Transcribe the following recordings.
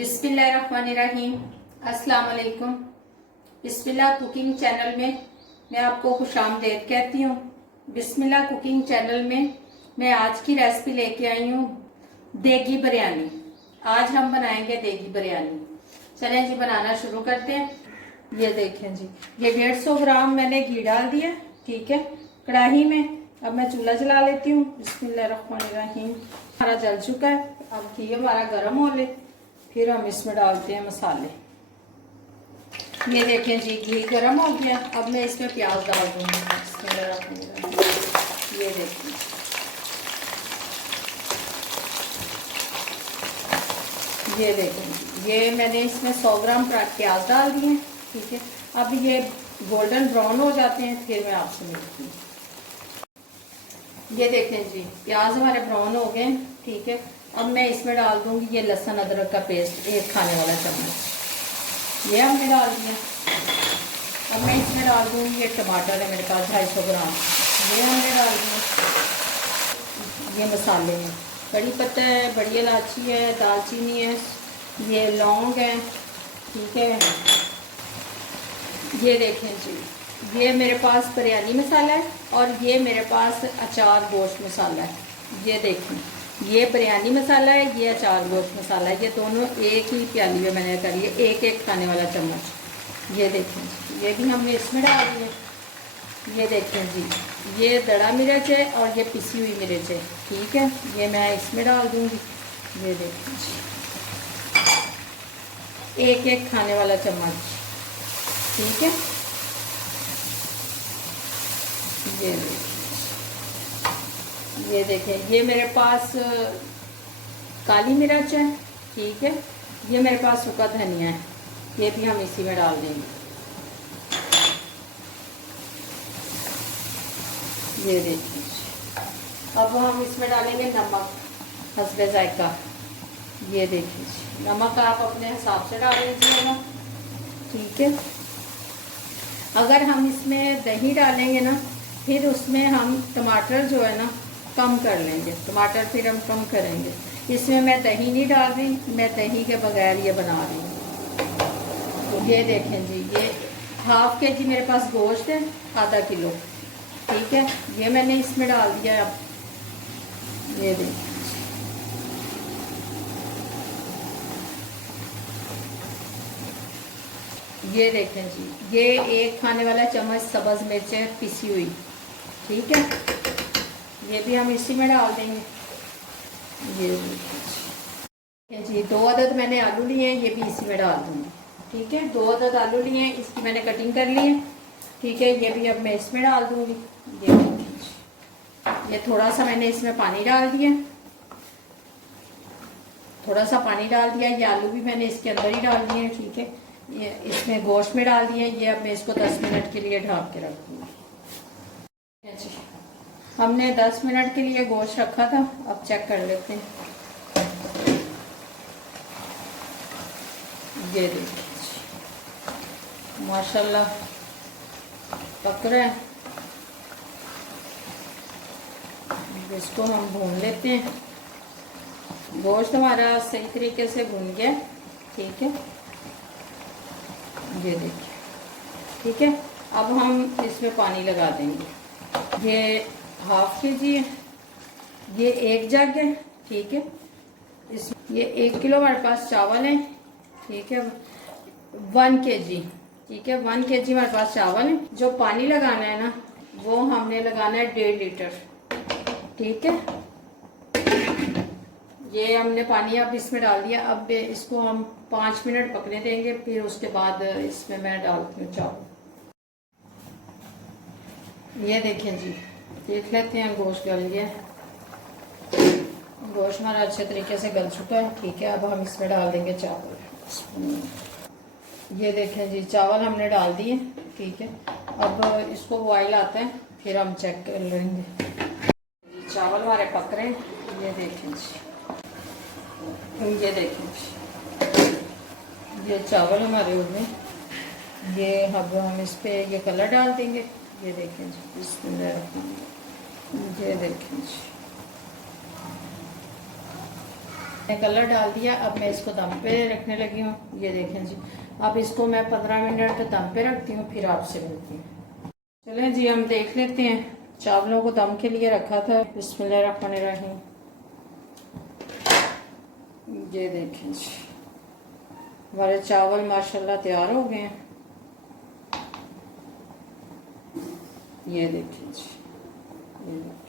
बिस्मिल्लाहिर्रहमानिर्रहीम। अस्सलाम वालेकुम। बिस्मिल्लाह कुकिंग चैनल में मैं आपको खुशामदीद कहती हूँ। बिस्मिल्लाह कुकिंग चैनल में मैं आज की रेसिपी लेके आई हूँ देगी बिरयानी। आज हम बनाएंगे देगी बिरयानी। चलें जी बनाना शुरू करते हैं। ये देखें जी, ये 150 ग्राम मैंने घी डाल दिया, ठीक है, कढ़ाई में। अब मैं चूल्हा जला लेती हूँ। बिस्मिल्लाहिर्रहमानिर्रहीम। हमारा जल चुका है। अब घी हमारा गर्म हो ले, फिर हम इसमें डालते हैं मसाले। ये देखें जी, घी गर्म हो गया। अब मैं इसमें प्याज डाल दूंगी। बिस्मिल्लाहिर्रहमानिर्रहीम। ये देखें, ये देखें, ये मैंने इसमें 100 ग्राम प्याज डाल दिए, ठीक है। अब ये गोल्डन ब्राउन हो जाते हैं, फिर मैं आपसे मिलती हूँ। ये देखें जी, प्याज हमारे ब्राउन हो गए, ठीक है। अब मैं इसमें डाल दूंगी ये लहसुन अदरक का पेस्ट, 1 खाने वाला चम्मच, ये हमने डाल दिया। अब मैं इसमें डाल दूंगी ये टमाटर है मेरे पास 250 ग्राम, ये हमने डाल दिया। ये मसाले हैं, कड़ी पत्ता है, बड़ी इलायची है, दालचीनी है, ये लौंग है, ठीक है। ये देखें जी, ये मेरे पास बिरयानी मसाला है और ये मेरे पास अचार गोश्त मसाला है। ये देखें, ये बिरयानी मसाला है, ये अचार गोश्त मसाला है। ये दोनों एक ही प्याली में मैंने करी है, 1-1 खाने वाला चम्मच। ये देखें, ये भी हमने इसमें डाल दिया। ये देखें जी, ये दड़ा मिर्च है और ये पिसी हुई मिर्च है, ठीक है। ये मैं इसमें डाल दूंगी। ये देखें जी, 1-1 खाने वाला चम्मच, ठीक है। ये देखें, ये मेरे पास काली मिर्च है, ठीक है। ये मेरे पास सूखा धनिया है, ये भी हम इसी में डाल देंगे। ये देखिए, अब हम इसमें डालेंगे नमक हस्बे जायका। ये देखिए, नमक आप अपने हिसाब से डाल लीजिएगा, ठीक है। अगर हम इसमें दही डालेंगे ना, फिर उसमें हम टमाटर जो है ना कम कर लेंगे, टमाटर फिर हम कम करेंगे। इसमें मैं दही नहीं डाल रही, मैं दही के बगैर ये बना रही हूँ। ये देखें जी, ये 1/2 kg मेरे पास गोश्त है, आधा किलो, ठीक है। ये मैंने इसमें डाल दिया। अब ये देखें, ये देखें जी, ये 1 खाने वाला चम्मच सब्ज़ मिर्च है पिसी हुई, ठीक है। ये भी हम इसी में डाल देंगे। ये देखें जी, 2 अदद मैंने आलू लिए हैं, ये भी इसी में डाल दूंगी, ठीक है। 2 अदद आलू लिए हैं, इसकी मैंने कटिंग कर ली है, ठीक है। ये भी अब मैं इसमें डाल दूंगी। ये देखें, ये थोड़ा सा मैंने इसमें पानी डाल दिया, थोड़ा सा पानी डाल दिया। ये आलू भी मैंने इसके अंदर ही डाल दिए, ठीक है। ये इसमें गोश्त में डाल दिए। ये अब मैं इसको 10 मिनट के लिए ढक के रख दूँगी। हमने 10 मिनट के लिए गोश्त रखा था, अब चेक कर लेते हैं। ये देखिए माशाल्लाह पक रहा है। इसको हम भून लेते हैं। गोश्त हमारा सही तरीके से भून गया, ठीक है। ये देखिए, ठीक है। अब हम इसमें पानी लगा देंगे। ये 1/2 kg है, ये 1 जग है, ठीक है। ये 1 किलो हमारे पास चावल है, ठीक है। 1 kg, ठीक है, 1 kg हमारे पास चावल है। जो पानी लगाना है ना, वो हमने लगाना है 1.5 लीटर, ठीक है। ये हमने पानी अब इसमें डाल दिया। अब इसको हम 5 मिनट पकने देंगे, फिर उसके बाद इसमें मैं डालती हूँ चावल। ये देखें जी, देख लेते हैं गोश्त गल गया। गोश्त हमारा अच्छे तरीके से गल चुका है, ठीक है। अब हम इसमें डाल देंगे चावल। ये देखें जी, चावल हमने डाल दिए, ठीक है। अब इसको बॉयल आता है, फिर हम चेक कर लेंगे। चावल हमारे पक रहे हैं। ये देखें जी, ये देखें, ये चावल हमारे हो गए। ये अब हम इस पे ये कलर डाल देंगे। ये देखें जी, इसमें ये देखें जी, कलर डाल दिया। अब मैं इसको दम पे रखने लगी हूँ। ये देखें जी, अब इसको मैं 15 मिनट दम पे रखती हूँ, फिर आपसे मिलती हूँ। चलें जी, हम देख लेते हैं। चावलों को दम के लिए रखा था। बिस्मिल्लाहिर्रहमानिर्रहीम। ये देखें जी, हमारे चावल माशाल्लाह तैयार हो गए हैं। ये देखें जी, ये देखें।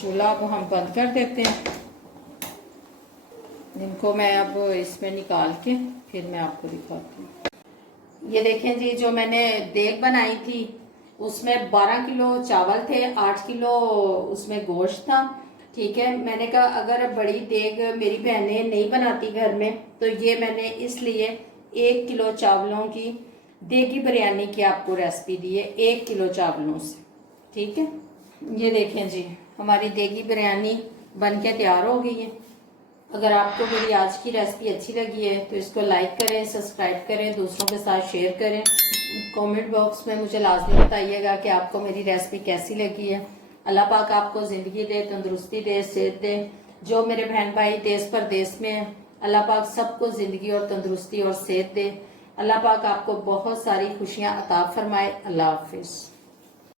चूल्हा को हम बंद कर देते हैं। इनको मैं अब इसमें निकाल के फिर मैं आपको दिखाती हूँ। ये देखें जी, जो मैंने देग बनाई थी उसमें 12 किलो चावल थे, 8 किलो उसमें गोश्त था। ठीक है, मैंने कहा अगर बड़ी देग मेरी बहनें नहीं बनाती घर में, तो ये मैंने इसलिए 1 किलो चावलों की देगी बिरयानी की आपको रेसिपी दी है, 1 किलो चावलों से। ठीक है, ये देखें जी, हमारी देगी बिरयानी बन के तैयार हो गई है। अगर आपको मेरी आज की रेसिपी अच्छी लगी है तो इसको लाइक करें, सब्सक्राइब करें, दूसरों के साथ शेयर करें। कमेंट बॉक्स में मुझे लाजमी बताइएगा कि आपको मेरी रेसिपी कैसी लगी है। अल्लाह पाक आपको ज़िंदगी दे, तंदुरुस्ती दे, सेहत दे। जो मेरे बहन भाई देश परदेश में हैं, अल्लाह पाक सबको ज़िंदगी और तंदुरुस्ती और सेहत दे। अल्लाह पाक आपको बहुत सारी खुशियाँ अता फरमाए। अल्लाह हाफिज़।